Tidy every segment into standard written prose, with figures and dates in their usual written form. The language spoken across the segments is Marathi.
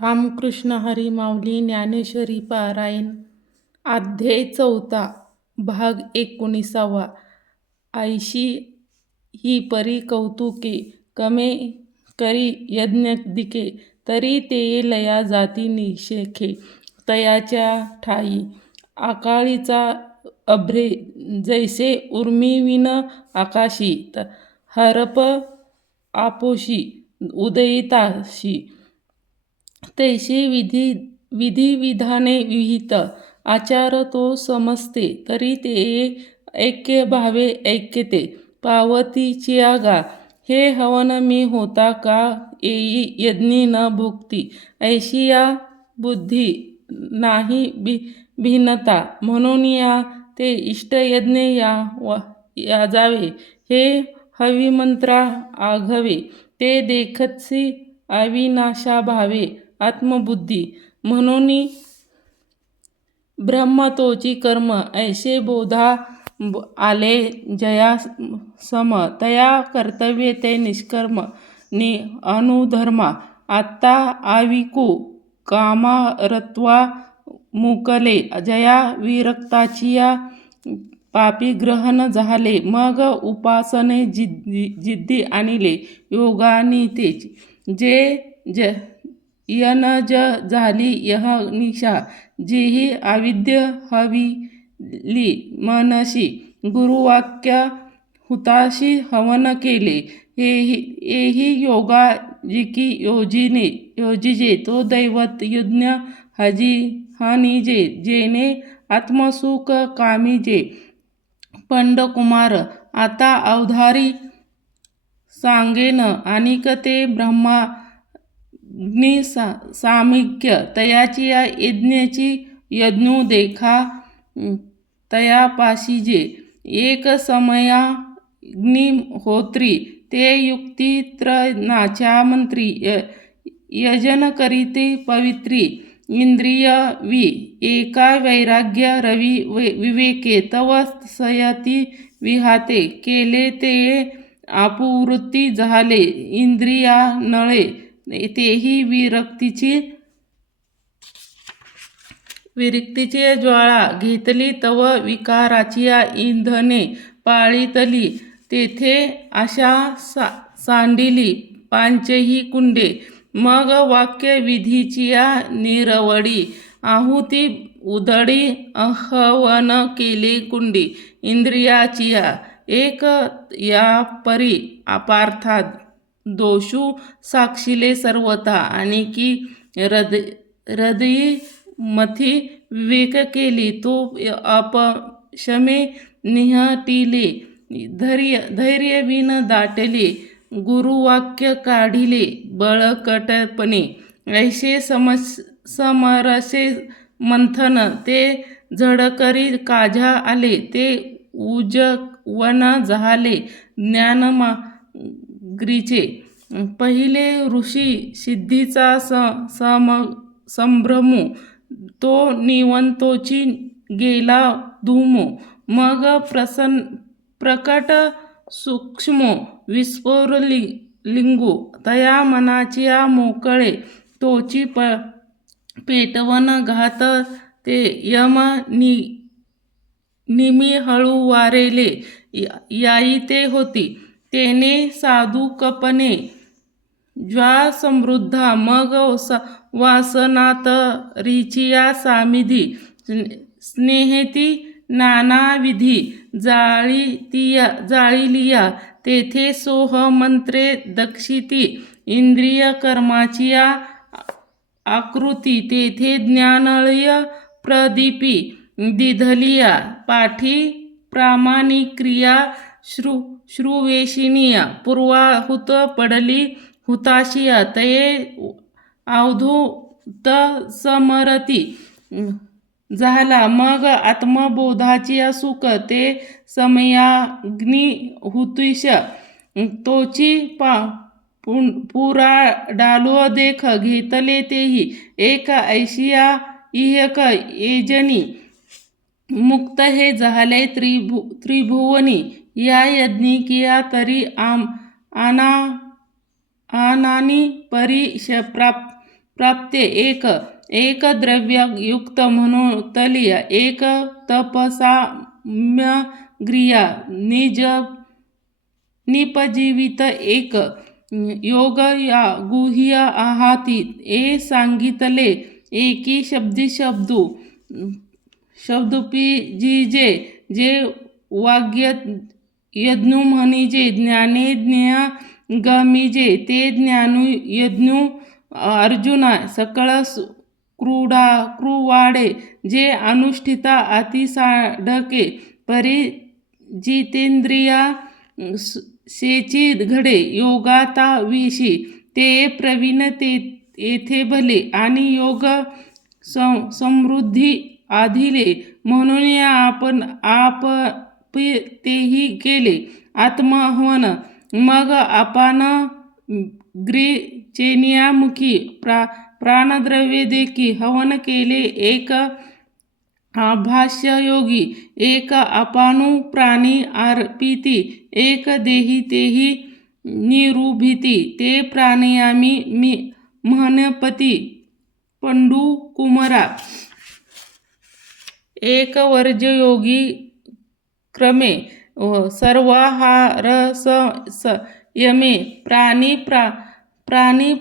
रामकृष्ण हरी माऊली ज्ञानेश्वरी पारायण अध्याय 4 भाग 19. ऐशी ही परी कौतुके कमे करी यज्ञदिके तरी ते लया जाती निशेखे तयाच्या ठाई आकाळीचा अभ्रे जैसे उर्मिविन आकाशी हरप आपोशी उदयिताशी तैसे विधिविधाने विहित आचार तो समजते तरी ते ऐक्य भावे ऐक्यते पावतीचिया गा हे हवन मी होता का येई यज्ञी न भोगती ऐशिया बुद्धी नाही भिन्नता म्हणून या ते इष्टयज्ञ या जावे हे हविमंत्रा आघवे ते देखतसी अविनाशा भावे आत्मबुद्धी म्हणून ब्रह्मतोची कर्म ऐसे बोधा आले जया सम तया कर्तव्य ते निष्कर्म नि अनुधर्मा आत्ता आविकू कामारत्वा मुकले जया विरक्ताचिया पापी ग्रहण झाले मग उपासने जिद्दी आणले योगानितेची जे यनज झाली यह निशा जीही अविद्य हविली मनशी गुरुवाक्य हुताशी हवन केले एही योगा जिकी योजिजे तो दैवत यज्ञ हानिजे जेने आत्मसुख कामीजे पंडकुमार आता अवधारी सांगेन अनिक ते ब्रह्माग्नी सामिक्य तयाची या यज्ञाची यज्ञू देखा तयापाशीजे एक समयाग्निहोत्री ते युक्तित्रनाच्या मंत्री यजन करीते पवित्री इंद्रिय एका वैराग्य रवी विवेके तव सयती विहाते केले ते आपुवृत्ती झाले इंद्रिया नळे तेही विरक्तीची ज्वाळा घेतली तव विकाराची इंधने पाळीतली तेथे आशा सांडिली पांचही कुंडे मग वाक्य विधीची निरवडी आहुती उधळी हवन केले कुंडी इंद्रियाची एक या परी अपार्थात दोषू साक्षीले सर्वथा आणि की हृदयी मथी विवेक केली तो अपशमे निहटिले धैर्य विन दाटले गुरुवाक्य काढिले बळकटपणे ऐसे समरसे मंथन ते झडकरी काझा आले ते उजवन झाले ज्ञानमागरीचे पहिले ऋषी सिद्धीचा संभ्रमू तो निवंतोची गेला धूमो मग प्रकट सूक्ष्म विस्फोरलिंगू तया मनाची मोकळे तोची पेटवण घात ते यम निमी हळू वारेले याई ते होती तेने साधुकपणे ज्वा समृद्धा मग वासनात रिचिया सामिधी स्नेहेती नानाविधी जाळिलिया तेथे सोह मंत्रे दक्षिती इंद्रिय कर्माची आकृती तेथे ज्ञानलय प्रदीपी दिधलिया पाठी प्रामाणिक्रिया श्रुवेशिनिया पूर्वाहुत पडली हुताशिया तये अवधूत समरती झाला मग आत्मबोधाची सुख ते समयाग्निहुतिश तोची पुरा डालो देख घेतले तेही एक ऐशिया इहक एजनी मुक्त हे झाले त्रिभुवनी या यज्ञिकिया तरी आनानी परी प्राप्ते एक द्रव्य युक्त म्हणून तलीय एक तपसाम्य ग्रिया निज निपजीवित एक योग या गुह्य आहाती ए सांगितले एकी शब्दूपी जे वाग्य यज्ञू म्हणिजे ज्ञाने ज्ञेय गमिजे ते ज्ञानू यज्ञू अर्जुना सकळ क्रूवाडे जे अनुष्ठिता अतिसाधके परी जितेंद्रिया शेची घडे योगाता विशी ते प्रवीण ते येथे भले आणि योग समृद्धी आधिले म्हणून आपण तेही केले आत्महवन मग आपण ग्रीचेनियामुखी प्राणद्रव्ये देखी हवन केले एक भाष्ययोगी एक अपानु प्राणी अर्पिती एक देही तेही निरुभिती ते प्राणयामी मी म्हणपती पंडू कुमरा एक वर्जयोगी क्रमे सर्वाहार यमे प्राणी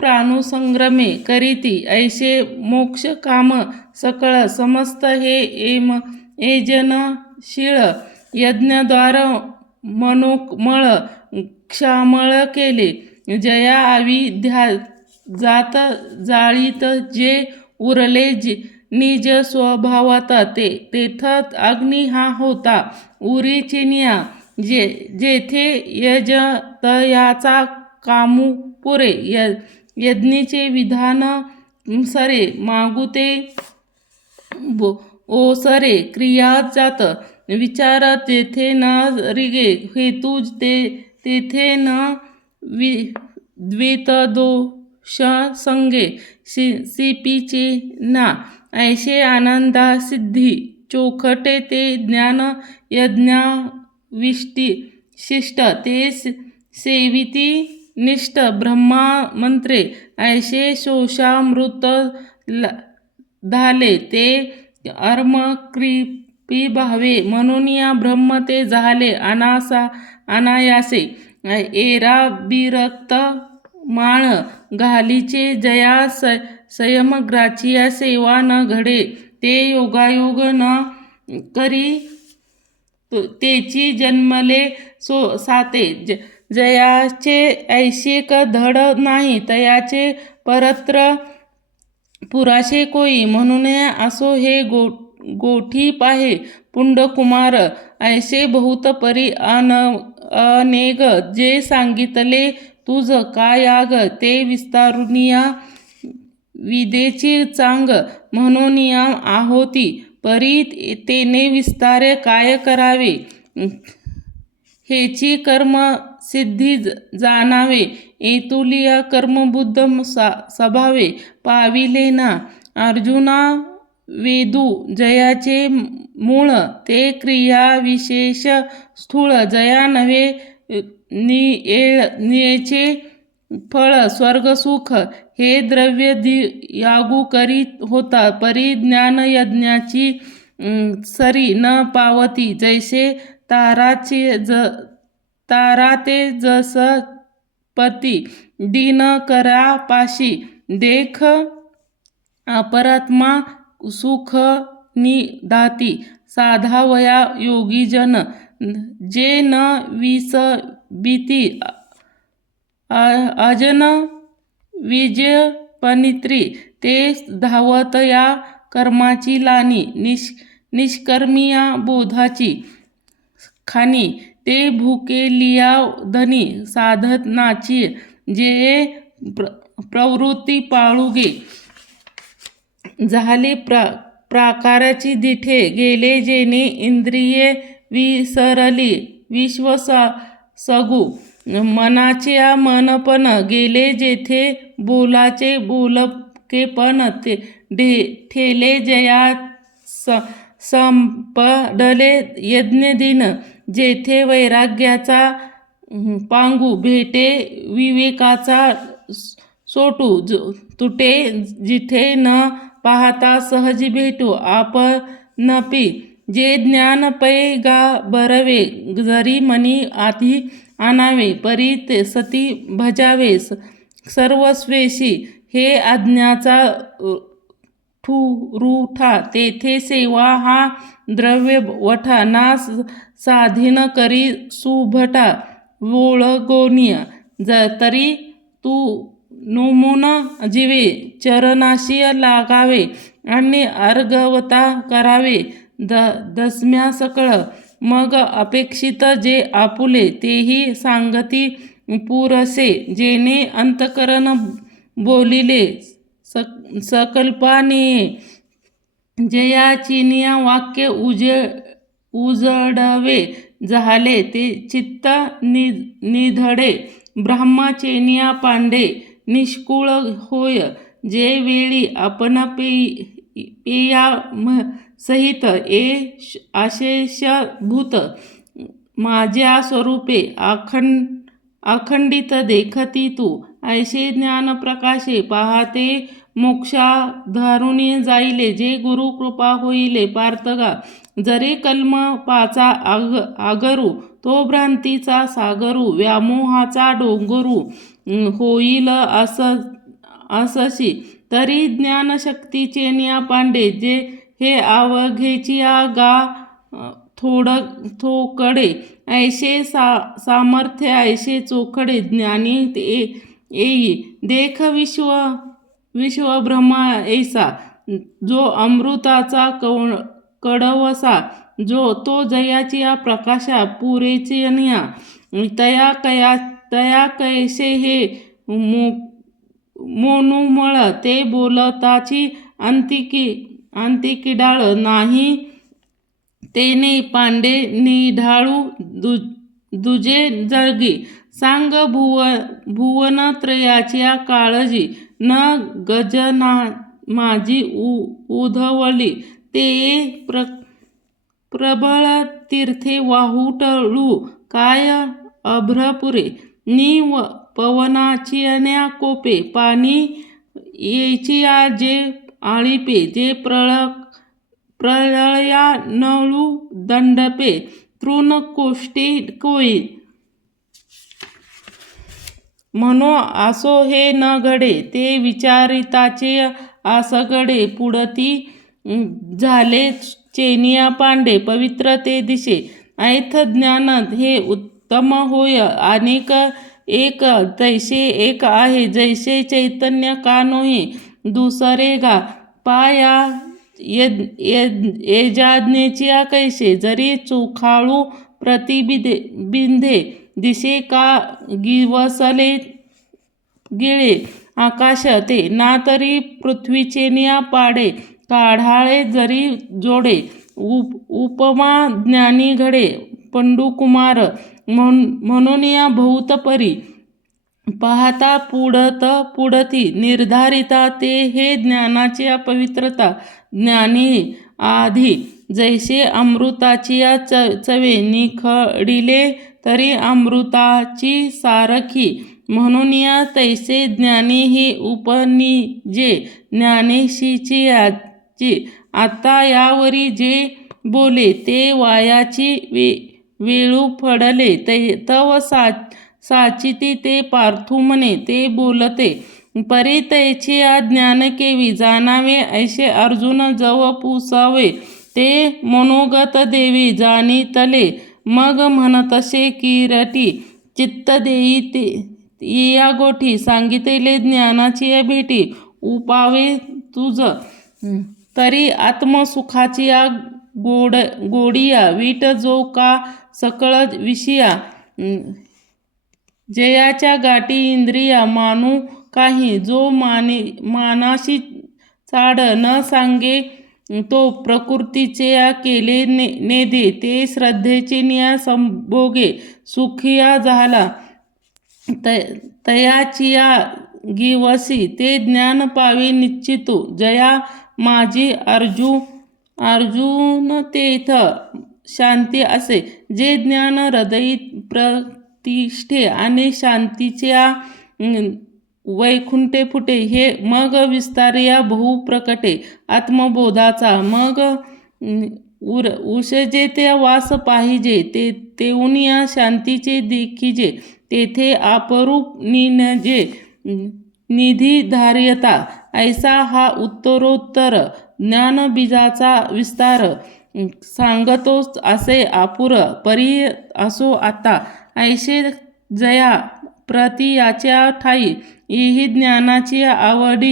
प्राणुसंग्रमे करीती ऐसे मोक्ष काम सकळ समस्त हे एजनशीळ यज्ञद्वार मनोमळ क्षामळ केले जया अविद्या जात जाळीत जे उरले निज स्वभावात तेथत अग्नी हा होता उरीचिनिया जेथे यजतयाचा कामू पुरे यज्ञेचे विधान सरे मागुते ओसरे क्रिया जात विचार तेथे न रिगे हेतू तेथे न द्वैतदोष संगे सिपीचे ना ऐसे आनंदा सिद्धी चोखटे ते ज्ञान यज्ञविशिष्ट ते सेविती निष्ठ ब्रह्मा मंत्रे ऐसे शोषामृत झाले ते अर्मकृपी भावे म्हणून या ब्रह्म ते झाले अनायासे एरा बिरक्त माळ घालीचे जया संयमग्राची सेवा न घडे ते योगायोग न करी तेची जन्मले साते जयाचे ऐशिक धड नाही तयाचे परत्र पुराशे कोई म्हणून असो हे गोठी पाहे पुंडकुमार ऐसे बहुत परी अनेक जे सांगितले तुझ काय याग ते विस्तारुनिया विदेची चांग म्हणून या आहोती परी तेने विस्तार काय करावे हेची कर्म सिद्धी जाणावे एतुलिया कर्मबुद्ध स्वभावे पाविले ना अर्जुना वेदू जयाचे मूळ ते क्रिया विशेष स्थूळ जया नव्हे नियेचे फळ स्वर्गसुख हे द्रव्य यागू करीत होता परी ज्ञान यज्ञाची सरी न पावती जैसे ताराते जस पती दिन करा पाशी देख अपरात्मा सुख निधाती साधावया योगीजन जे न विसबिती अजन विजय पनित्री ते धावत या कर्माची लानी निष्कर्मिया बोधाची खानी ते भुकेलिया धनी साधनाची जे प्रवृत्ती पाळुगे झाले प्राकाराची दिठे गेले जेणे इंद्रिये विसरली विश्वसगू मनाचे मनपण गेले जेथे बोलाचे बोलकेपण ठेले जया संपडले यज्ञदिन जेथे वैराग्याचा पांगू भेटे विवेकाचा सोटू तुटे जिथे न पाहता सहजी भेटू आपणपी जे ज्ञान पै गा बरवे जरी मनी आधी आणावे परी ते सती भजावे सर्वस्वेशी हे आज्ञाचा ठुरुठा तेथे सेवा हा द्रव्य वठा ना साधीन करी सुभटा वोळगोनिय तरी तू नुमुन जीवे चरणाशी लागावे आणि अर्घवता करावे दस्म्या सकळ मग अपेक्षित जे आपुले तेही सांगती पुरसे जेणे अंतकरण बोलिले सकल्पाने जया चिनिया वाक्य उजडवे झाले ते चित्त निधडे ब्रह्मचेनिया पांडे निष्कुळ होय जे वेळी आपण पेया सहित आशेषभूत माझ्या स्वरूपे अखंडित देखती तू ऐसे ज्ञान प्रकाशे पाहते मोक्षा धारुणी जाईले जे गुरु कृपा होईले पार्थगा जरी कल्म पाचा आगरू तो भ्रांतीचा सागरू व्यामोहाचा डोंगरू होईल असशी तरी ज्ञानशक्तीचे न्या पांडे जे हे अवघेची गा थोकडे ऐसे सामर्थ्य ऐसे चोखडे ज्ञानी येई देख विश्व ब्रह्मा ऐसा जो अमृताचा कडवसा जो तो जयाची प्रकाशा पुरेचनिया तया कैसे हे मोनुमळ ते बोलताची अंतिकिडाळ नाही तेने पांडे निढाळू दुजे जळगी सांग भुवनत्रयाच्या काळजी न गजना माझी उधवली ते प्रबळ तीर्थे वाहुटळू काय अभ्रपुरे नि पवनाची अन्या कोपे पाणी येची जे आळीपे जे प्रळया नळू दंडपे तृण कोष्टी कोई म्हणो असो हे न घडे ते विचारिताचे आसगडे पुढती झाले चेनिया पांडे पवित्र ते दिशे ऐथ ज्ञान हे उत्तम होय अनेक एक तैसे एक आहे जैसे चैतन्य का नोहे दुसरे गा पाया यजाज्ञेची कैसे जरी चोखाळू प्रतिबिंधे दिसे का गिवसले गिळे आकाश ते ना तरी पृथ्वीचे निया पाडे काढाळे जरी जोडे उपमा ज्ञानी घडे पंडुकुमार म्हणून या भूतपरी पाहता पुढती निर्धारिता ते हे ज्ञानाची पवित्रता ज्ञानी आधी जैसे अमृताची चवे निखडिले तरी अमृताची सारखी म्हणून या तैसे ज्ञानी ही उपनिजे ज्ञानेशीची आता यावरी जे बोले ते वायाची वेळू फडले तव साचिती ते पार्थू म्हणे ते बोलते परी तैचे ज्ञान केवी जाणावे ऐसे अर्जुन जव पुसावे ते मनोगत देवी जाणीतले मग म्हणतसे किरटी चित्त देई ते या गोठी सांगितले ज्ञानाची भेटी उपावे तुझ तरी आत्मसुखाची गोडिया वीट जो का सकळ विषया जयाच्या गाठी इंद्रिया मानू काही जो मानाशी चाड न सांगे तो प्रकृतीचे केले नेदे ते श्रद्धेचे निया संभोगे सुखिया झाला तयाचिया गिवसी ते ज्ञान पावे निश्चितो जया माझी अर्जुन तेथ शांती असे जे ज्ञान हृदयी प्रतिष्ठे आणि शांतीच्या वैकुंठे फुटे हे मग विस्तारिया बहुप्रकटे आत्मबोधाचा मग उशजे ते वास पाहिजे ते तेउनिया शांतीचे देखिजे तेथे आपरूप निनजे निधी धार्यता ऐसा हा उत्तरोत्तर ज्ञानबीजाचा विस्तार सांगतोच असे आपुर परी असो आता ऐसे जया प्रति याच्या ठाई ही ज्ञानाची आवडी